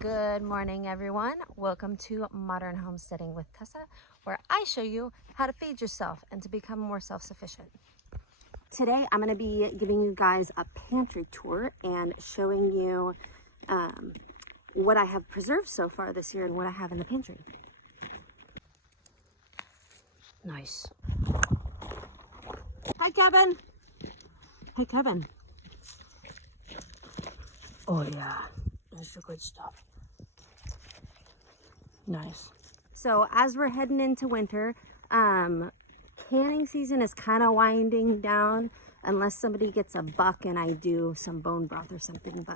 Good morning, everyone. Welcome to Modern Homesteading with Tessa, where I show you how to feed yourself and to become more self-sufficient. Today, I'm going to be giving you guys a pantry tour and showing you what I have preserved so far this year and what I have in the pantry. Nice. Hi, Kevin. Hey, Kevin. Oh, yeah. That's the good stuff. Nice. So as we're heading into winter, canning season is kind of winding down unless somebody gets a buck and I do some bone broth or something.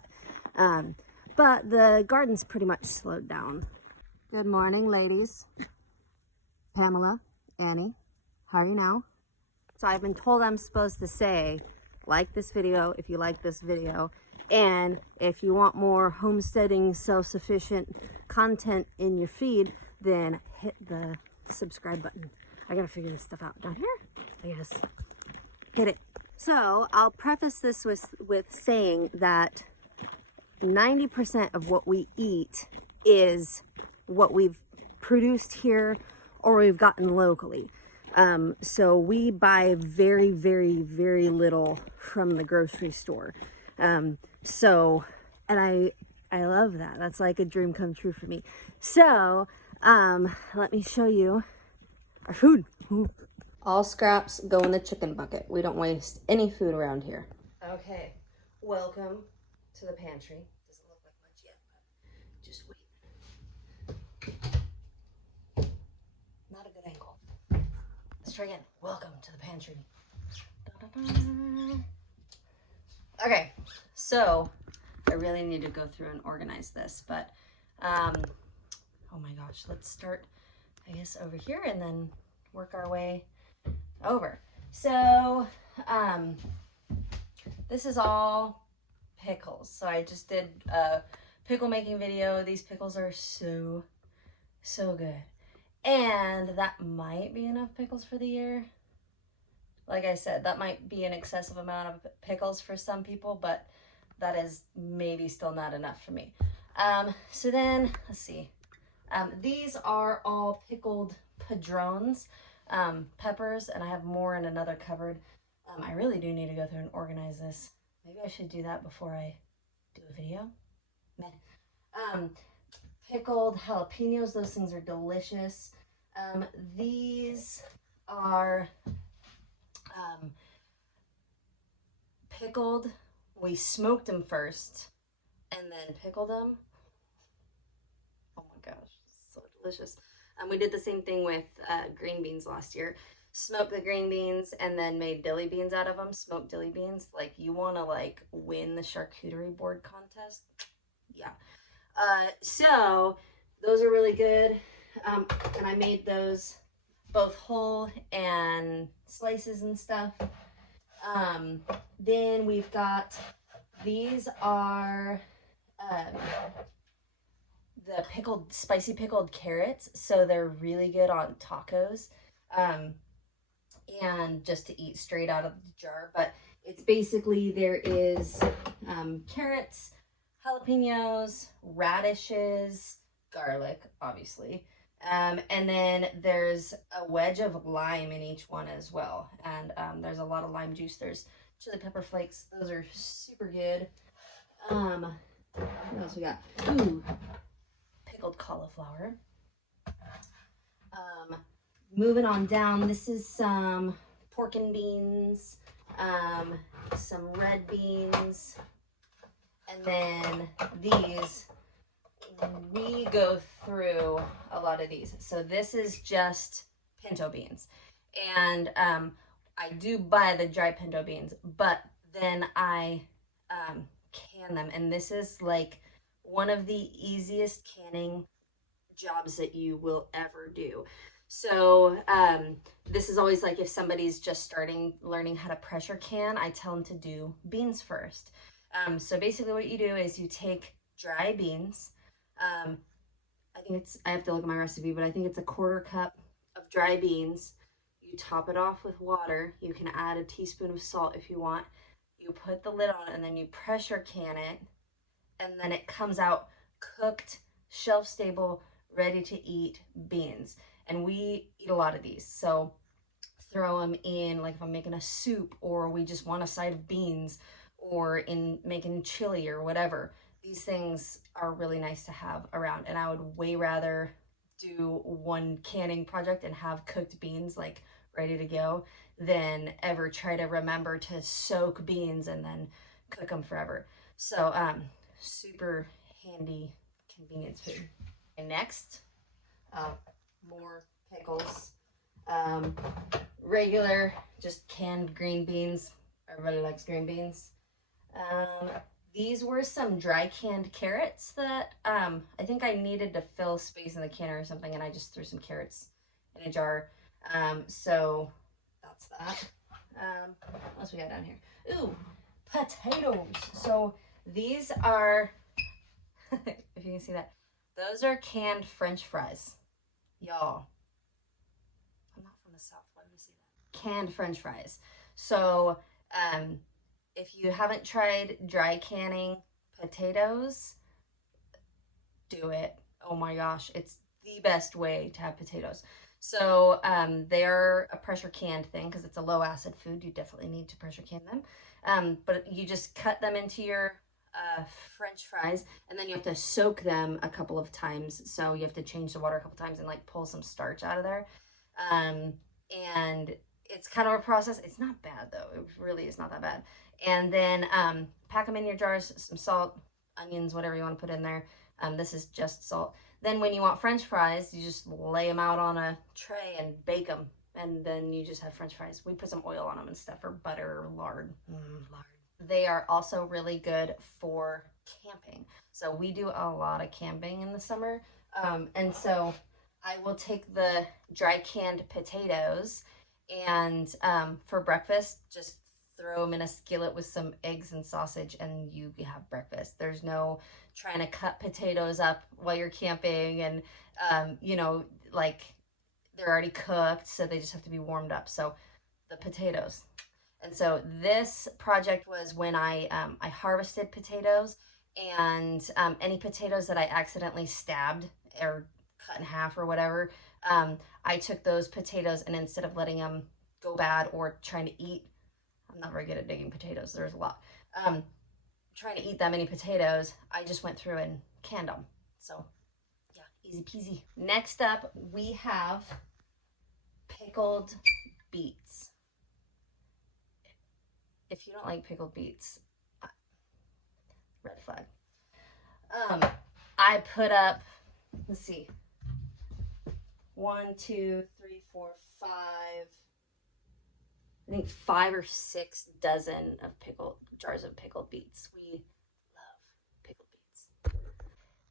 But the garden's pretty much slowed down. Good morning, ladies. Pamela, Annie, how are you now? So I've been told I'm supposed to say, like this video if you like this video, and if you want more homesteading, self-sufficient content in your feed, then hit the subscribe button. I gotta figure this stuff out down here, I guess. Hit it. So I'll preface this with saying that 90% of what we eat is what we've produced here or we've gotten locally. So we buy very, very, very little from the grocery store. And I love that. That's like a dream come true for me. So, let me show you our food. All scraps go in the chicken bucket. We don't waste any food around here. Okay, welcome to the pantry. Doesn't look like much yet, but just wait. Not a good angle. Let's try again. Welcome to the pantry. Da-da-da. Okay, so I really need to go through and organize this, but oh my gosh, let's start, I guess, over here and then work our way over. So this is all pickles. So I just did a pickle making video. These pickles are so good. And that might be enough pickles for the year. Like I said, that might be an excessive amount of pickles for some people, but that is maybe still not enough for me. So then, let's see. These are all pickled padrones, peppers, and I have more in another cupboard. I really do need to go through and organize this. Maybe I should do that before I do a video. Pickled jalapenos, those things are delicious. These are pickled. We smoked them first and then pickled them. Oh my gosh, so delicious. We did the same thing with green beans last year. Smoked the green beans and then made dilly beans out of them. Smoked dilly beans. Like, you want to like win the charcuterie board contest? Yeah. So those are really good. And I made those both whole and slices and stuff. Then we've got, these are the spicy pickled carrots. So they're really good on tacos. And just to eat straight out of the jar. But it's basically, there is carrots, jalapenos, radishes, garlic, obviously. And then there's a wedge of lime in each one as well. And there's a lot of lime juice. There's chili pepper flakes. Those are super good. What else we got? Ooh, pickled cauliflower. Moving on down, this is some pork and beans, some red beans, and then these, we go through a lot of these. So this is just pinto beans. And I do buy the dry pinto beans, but then I can them. And this is like one of the easiest canning jobs that you will ever do. So this is always like if somebody's just learning how to pressure can, I tell them to do beans first. So basically what you do is you take dry beans. I have to look at my recipe, but I think it's a 1/4 cup of dry beans. You top it off with water. You can add a teaspoon of salt if you want. You put the lid on and then you pressure can it, and then it comes out cooked, shelf-stable, ready-to-eat beans. And we eat a lot of these. So throw them in, like if I'm making a soup, or we just want a side of beans, or in making chili or whatever. These things are really nice to have around, and I would way rather do one canning project and have cooked beans like ready to go than ever try to remember to soak beans and then cook them forever. So super handy convenience food. And next, more pickles. Regular, just canned green beans. Everybody likes green beans. These were some dry canned carrots that I think I needed to fill space in the canner or something, and I just threw some carrots in a jar. So that's that. What else we got down here? Ooh, potatoes. So these are, if you can see that, those are canned French fries. Y'all, I'm not from the South. Why do you see that? Canned French fries. So, if you haven't tried dry canning potatoes, do it. Oh my gosh, it's the best way to have potatoes. So they're a pressure canned thing because it's a low acid food. You definitely need to pressure can them. But you just cut them into your French fries, and then you have to soak them a couple of times. So you have to change the water a couple times and like pull some starch out of there. And it's kind of a process. It's not bad though. It really is not that bad. And then pack them in your jars, some salt, onions, whatever you want to put in there. This is just salt. Then when you want French fries, you just lay them out on a tray and bake them. And then you just have French fries. We put some oil on them and stuff, or butter or lard. Lard. They are also really good for camping. So we do a lot of camping in the summer. And so I will take the dry canned potatoes and for breakfast, just throw them in a skillet with some eggs and sausage, and you have breakfast. There's no trying to cut potatoes up while you're camping, and you know, like they're already cooked, so they just have to be warmed up. So the potatoes. And so this project was when I harvested potatoes, and any potatoes that I accidentally stabbed or cut in half or whatever, I took those potatoes, and instead of letting them go bad or trying to eat, I'm not very good at digging potatoes, there's a lot, trying to eat that many potatoes, I just went through and canned them. So yeah, easy peasy. Next up, we have pickled beets. If you don't like pickled beets, red flag. I put up, let's see, 1, 2, 3, 4, 5, I think 5 or 6 dozen of jars of pickled beets. We love pickled beets.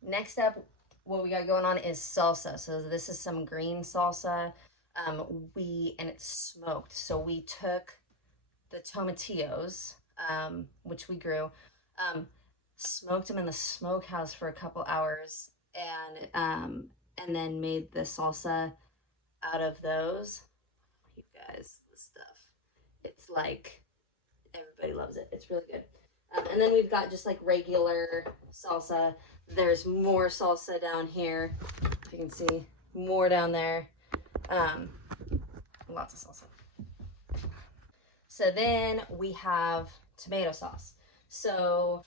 Next up, what we got going on is salsa. So this is some green salsa. And it's smoked. So we took the tomatillos, which we grew, smoked them in the smokehouse for a couple hours, and then made the salsa out of those. You guys, this stuff, it's like, everybody loves it. It's really good. And then we've got just like regular salsa. There's more salsa down here. If you can see, more down there. Lots of salsa. So then we have tomato sauce. So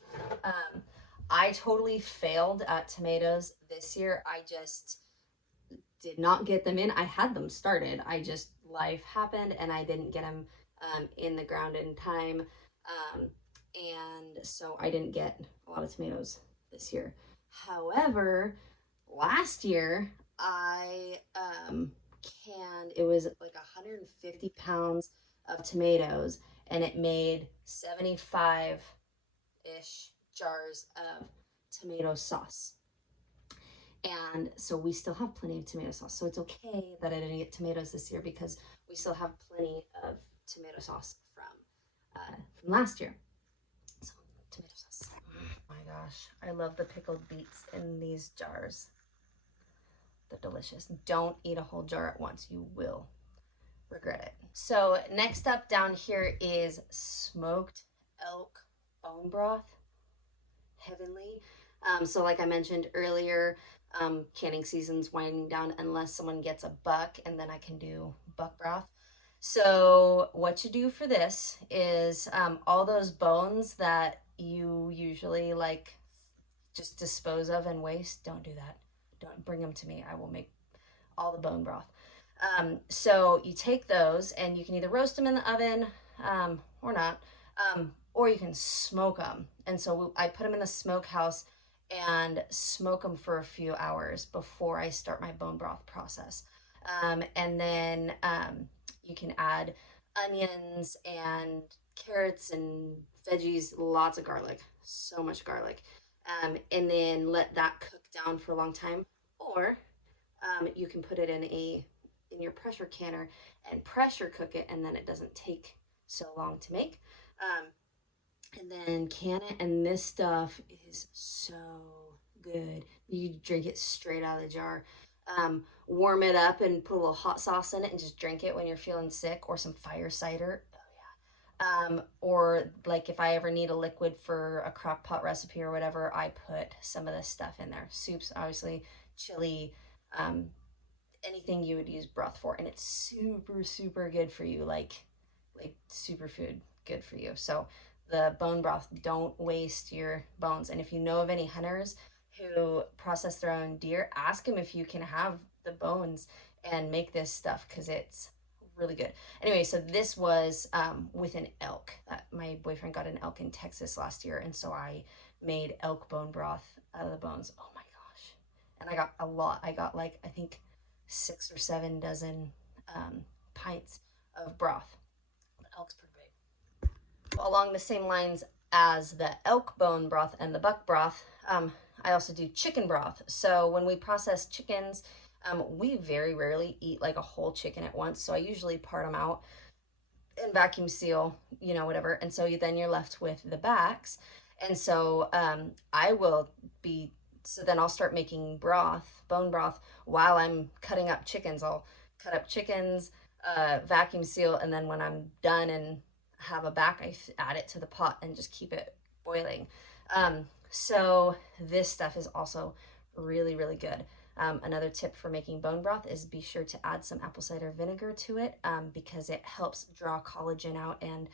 I totally failed at tomatoes this year. I just did not get them in. I had them started. Life happened and I didn't get them in the ground in time. And so I didn't get a lot of tomatoes this year. However, last year I canned, it was like 150 pounds of tomatoes, and it made 75-ish jars of tomato sauce. And so we still have plenty of tomato sauce. So it's okay that I didn't get tomatoes this year because we still have plenty of tomato sauce from last year. So tomato sauce. Oh my gosh, I love the pickled beets in these jars. They're delicious. Don't eat a whole jar at once. You will regret it. So next up down here is smoked elk bone broth. Heavenly. So like I mentioned earlier, canning season's winding down unless someone gets a buck, and then I can do buck broth. So what you do for this is all those bones that you usually like just dispose of and waste, don't do that. Don't bring them to me. I will make all the bone broth. So you take those and you can either roast them in the oven or not, or you can smoke them. And so I put them in the smokehouse and smoke them for a few hours before I start my bone broth process. And then you can add onions and carrots and veggies, lots of garlic, so much garlic. And then let that cook down for a long time. Or you can put it in your pressure canner and pressure cook it, and then it doesn't take so long to make. And then can it, and this stuff is so good. You drink it straight out of the jar. Warm it up and put a little hot sauce in it and just drink it when you're feeling sick, or some fire cider. Oh yeah. Or like if I ever need a liquid for a crock pot recipe or whatever, I put some of this stuff in there. Soups, obviously, chili, anything you would use broth for, and it's super good for you, like superfood good for you. So the bone broth, don't waste your bones. And if you know of any hunters who process their own deer, ask them if you can have the bones and make this stuff, because it's really good. Anyway, so this was with an elk. My boyfriend got an elk in Texas last year, and so I made elk bone broth out of the bones. Oh my gosh. And I got a lot. I got like, I think 6 or 7 dozen pints of broth. The elk's pretty big. Along the same lines as the elk bone broth and the buck broth, I also do chicken broth. So when we process chickens, we very rarely eat like a whole chicken at once. So I usually part them out and vacuum seal, whatever. And so then you're left with the backs. And so then I'll start making bone broth, while I'm cutting up chickens. I'll cut up chickens, vacuum seal, and then when I'm done and have a back, I add it to the pot and just keep it boiling. So this stuff is also really good. Another tip for making bone broth is be sure to add some apple cider vinegar to it, because it helps draw collagen out and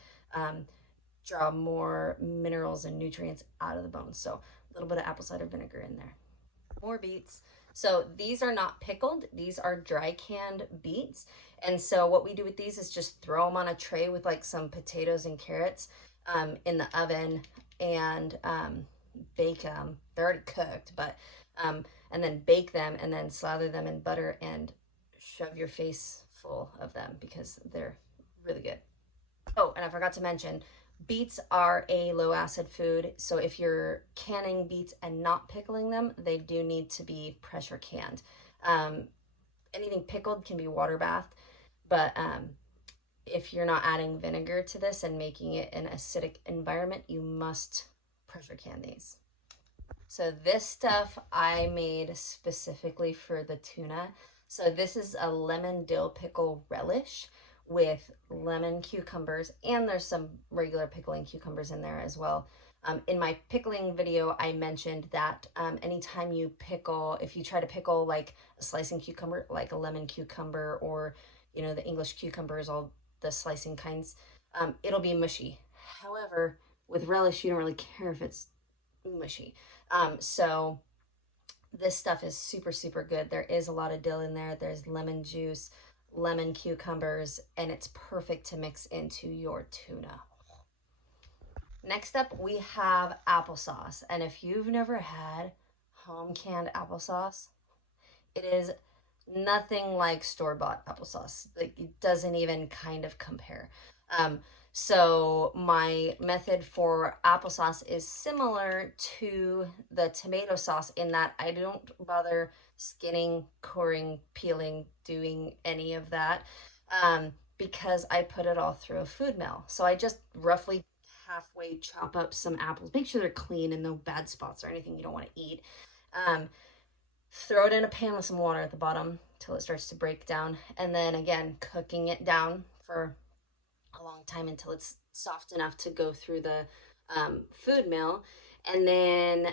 draw more minerals and nutrients out of the bones. So a little bit of apple cider vinegar in there. More beets. So these are not pickled, these are dry canned beets. And so what we do with these is just throw them on a tray with like some potatoes and carrots in the oven, and bake them. They're already cooked, but and then bake them, and then slather them in butter and shove your face full of them, because they're really good. Oh, and I forgot to mention, beets are a low acid food. So if you're canning beets and not pickling them, they do need to be pressure canned. Anything pickled can be water bathed, but if you're not adding vinegar to this and making it an acidic environment, you must pressure can these. So this stuff I made specifically for the tuna. So this is a lemon dill pickle relish with lemon cucumbers, and there's some regular pickling cucumbers in there as well. In my pickling video, I mentioned that anytime you pickle, if you try to pickle like a slicing cucumber, like a lemon cucumber, or the English cucumbers, all the slicing kinds, it'll be mushy. However, with relish, you don't really care if it's mushy. So this stuff is super good. There is a lot of dill in there. There's lemon juice, lemon cucumbers, and it's perfect to mix into your tuna. Next up, we have applesauce. And if you've never had home canned applesauce, it is nothing like store-bought applesauce. Like, it doesn't even kind of compare. So my method for applesauce is similar to the tomato sauce in that I don't bother skinning, coring, peeling, doing any of that, because I put it all through a food mill. So I just roughly halfway chop up some apples, make sure they're clean and no bad spots or anything you don't want to eat. Throw it in a pan with some water at the bottom till it starts to break down, and then again cooking it down for a long time until it's soft enough to go through the food mill. And then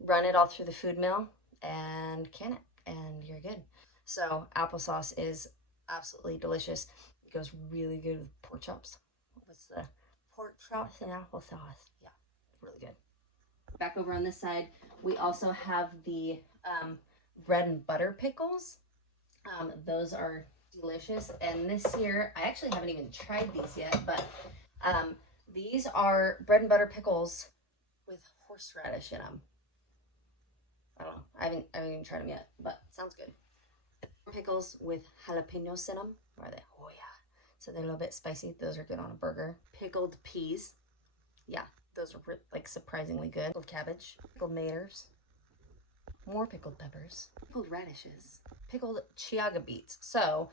run it all through the food mill, and can it, and you're good. So applesauce is absolutely delicious. It goes really good with pork chops. What's the pork chops and applesauce? Yeah, really good. Back over on this side, we also have the bread and butter pickles. Those are delicious. And this year, I actually haven't even tried these yet, but these are bread and butter pickles with horseradish in them. I don't know. I haven't even tried them yet, but sounds good. Pickles with jalapenos in them. Are they? Oh yeah. So they're a little bit spicy. Those are good on a burger. Pickled peas. Yeah, those are like surprisingly good. Pickled cabbage. Pickled maters. More pickled peppers. Pickled radishes. Pickled chiaga beets. So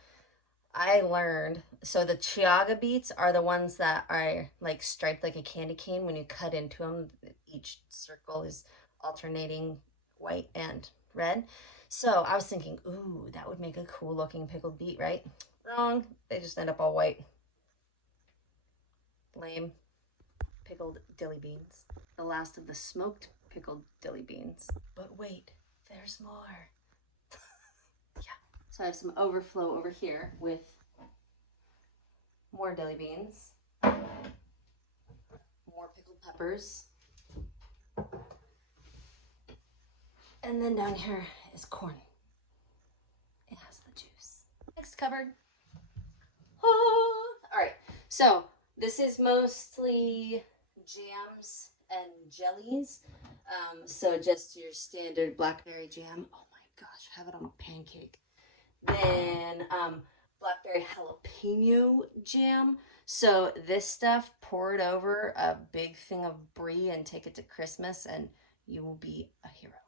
I learned, so the chiaga beets are the ones that are like striped like a candy cane. When you cut into them, each circle is alternating white and red. So I was thinking, ooh, that would make a cool looking pickled beet, right? Wrong. They just end up all white. Lame. Pickled dilly beans. The last of the smoked pickled dilly beans. But wait, there's more. Yeah. So I have some overflow over here with more dilly beans. More pickled peppers. And then down here is corn. It has the juice. Next cupboard. Oh, all right. So this is mostly jams and jellies. So just your standard blackberry jam. Oh my gosh, have it on a pancake. Then blackberry jalapeno jam. So this stuff, pour it over a big thing of brie and take it to Christmas, and you will be a hero.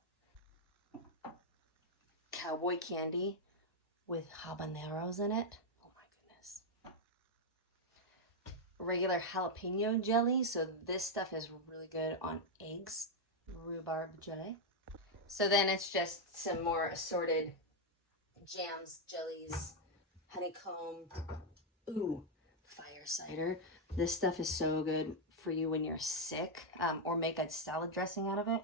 Cowboy candy with habaneros in it. Oh my goodness. Regular jalapeno jelly. So this stuff is really good on eggs. Rhubarb jelly. So then it's just some more assorted jams, jellies, honeycomb. Ooh, fire cider. This stuff is so good for you when you're sick, or make a salad dressing out of it.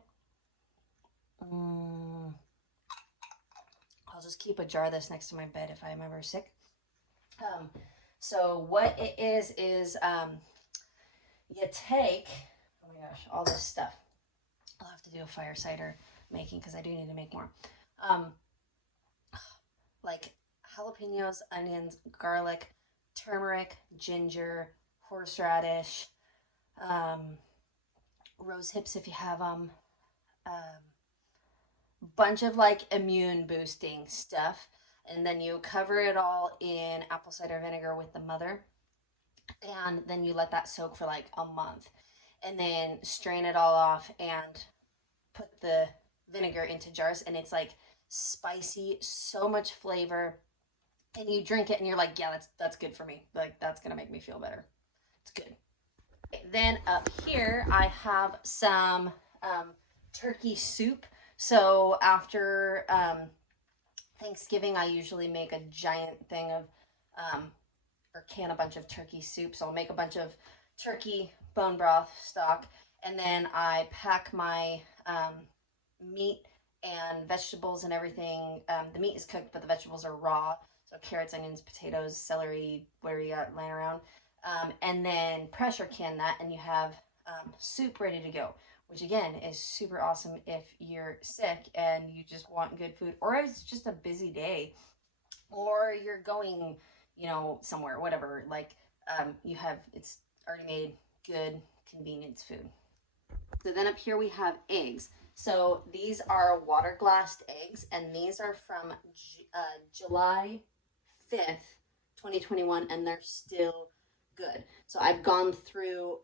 I'll just keep a jar of this next to my bed if I'm ever sick. So what it is you take, oh my gosh, all this stuff. I'll have to do a fire cider making because I do need to make more. Like jalapenos, onions, garlic, turmeric, ginger, horseradish, rose hips if you have them, bunch of like immune boosting stuff, and then you cover it all in apple cider vinegar with the mother, and then you let that soak for like a month, and then strain it all off and put the vinegar into jars, and it's like spicy, so much flavor, and you drink it and you're like, yeah, that's good for me, like that's gonna make me feel better. It's good. Then up here I have some turkey soup. So after Thanksgiving, I usually make a giant thing of, or can a bunch of turkey soup. So I'll make a bunch of turkey bone broth stock, and then I pack my meat and vegetables and everything. The meat is cooked, but the vegetables are raw. So carrots, onions, potatoes, celery, whatever you got laying around. And then pressure can that, and you have soup ready to go, which again is super awesome if you're sick and you just want good food, or it's just a busy day, or you're going, you know, somewhere, whatever, like you have, it's already made, good convenience food. So then up here we have eggs. So these are water glassed eggs, and these are from July 5th, 2021, and they're still good. So I've gone through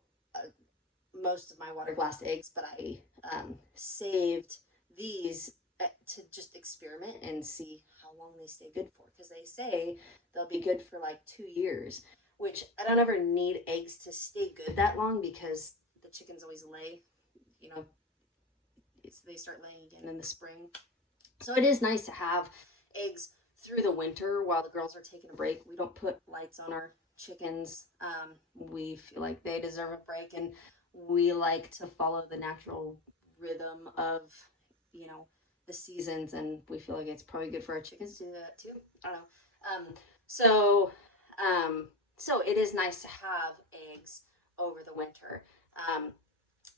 most of my water glass eggs, but I saved these to just experiment and see how long they stay good for, because they say they'll be good for like 2 years, which I don't ever need eggs to stay good that long, because the chickens always lay, you know, they start laying again in the spring. So it is nice to have eggs through the winter while the girls are taking a break. We don't put lights on our chickens. We feel like they deserve a break, and we like to follow the natural rhythm of you know, the seasons, and we feel like it's probably good for our chickens to do that too. I don't know. So so it is nice to have eggs over the winter.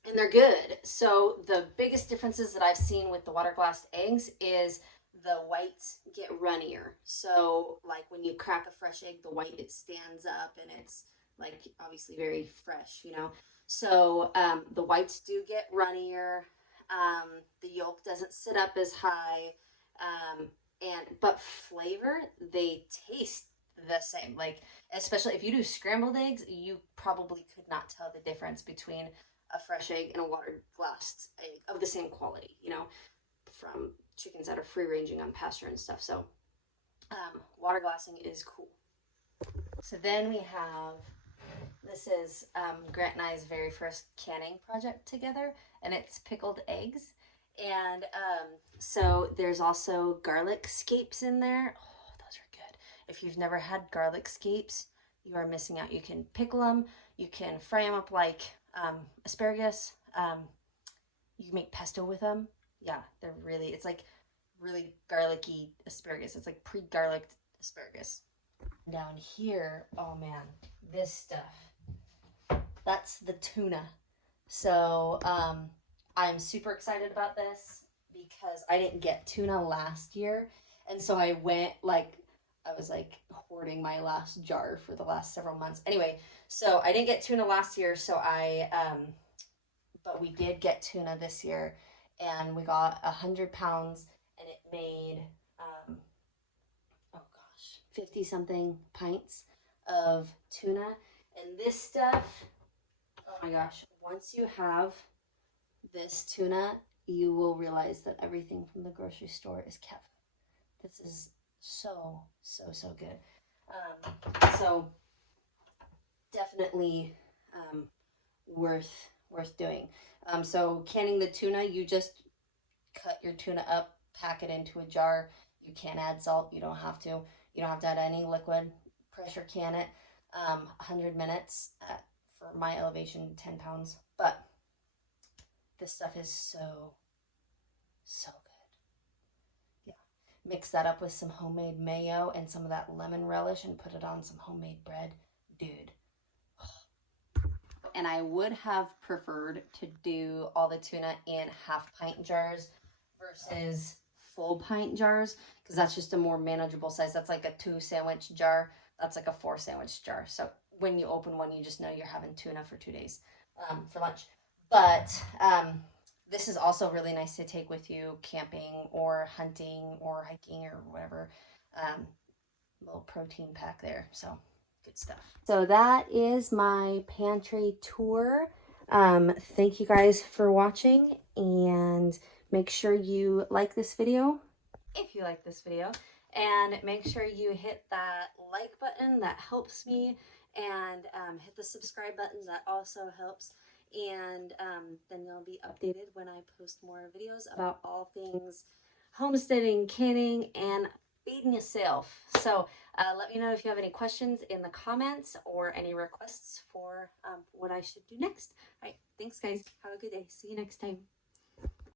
And they're good. So the biggest differences that I've seen with the water glassed eggs is the whites get runnier. So like when you crack a fresh egg, the white, it stands up and it's like obviously very fresh, you know. So the whites do get runnier. The yolk doesn't sit up as high. But flavor, they taste the same. Like especially if you do scrambled eggs, you probably could not tell the difference between a fresh egg and a water glassed egg of the same quality, you know, from chickens that are free ranging on pasture and stuff. So water glassing is cool. So then we have, this is Grant and I's very first canning project together, and it's pickled eggs. And so there's also garlic scapes in there. Oh, those are good. If you've never had garlic scapes, you are missing out. You can pickle them. You can fry them up like asparagus. You can make pesto with them. Yeah, they're really, it's like really garlicky asparagus. It's like pre-garlicked asparagus. Down here, oh man, this stuff, that's the tuna. So I'm super excited about this because I didn't get tuna last year. And so I went like, I was like hoarding my last jar for the last several months. Anyway, so I didn't get tuna last year, so but we did get tuna this year, and we got 100 pounds, and it made, 50 something pints of tuna. And this stuff, oh my gosh, once you have this tuna, you will realize that everything from the grocery store is kept. This is so good. So definitely worth doing. So canning the tuna, you just cut your tuna up, pack it into a jar. You can add salt. You don't have to. You don't have to add any liquid. Pressure can it. 100 minutes for my elevation, 10 pounds. But this stuff is so good. Yeah. Mix that up with some homemade mayo and some of that lemon relish and put it on some homemade bread. Dude. And I would have preferred to do all the tuna in half-pint jars versus full pint jars, because that's just a more manageable size. That's like a 2-sandwich jar. That's like a 4-sandwich jar. So when you open one, you just know you're having tuna for 2 days for lunch. But this is also really nice to take with you camping or hunting or hiking or whatever. Little protein pack there. So good stuff. So that is my pantry tour. Thank you guys for watching, and make sure you like this video if you like this video, and make sure you hit that like button. That helps me, and hit the subscribe button. That also helps, and then you'll be updated when I post more videos about all things homesteading, canning, and feeding yourself. So let me know if you have any questions in the comments or any requests for what I should do next. All right, thanks guys. Have a good day. See you next time.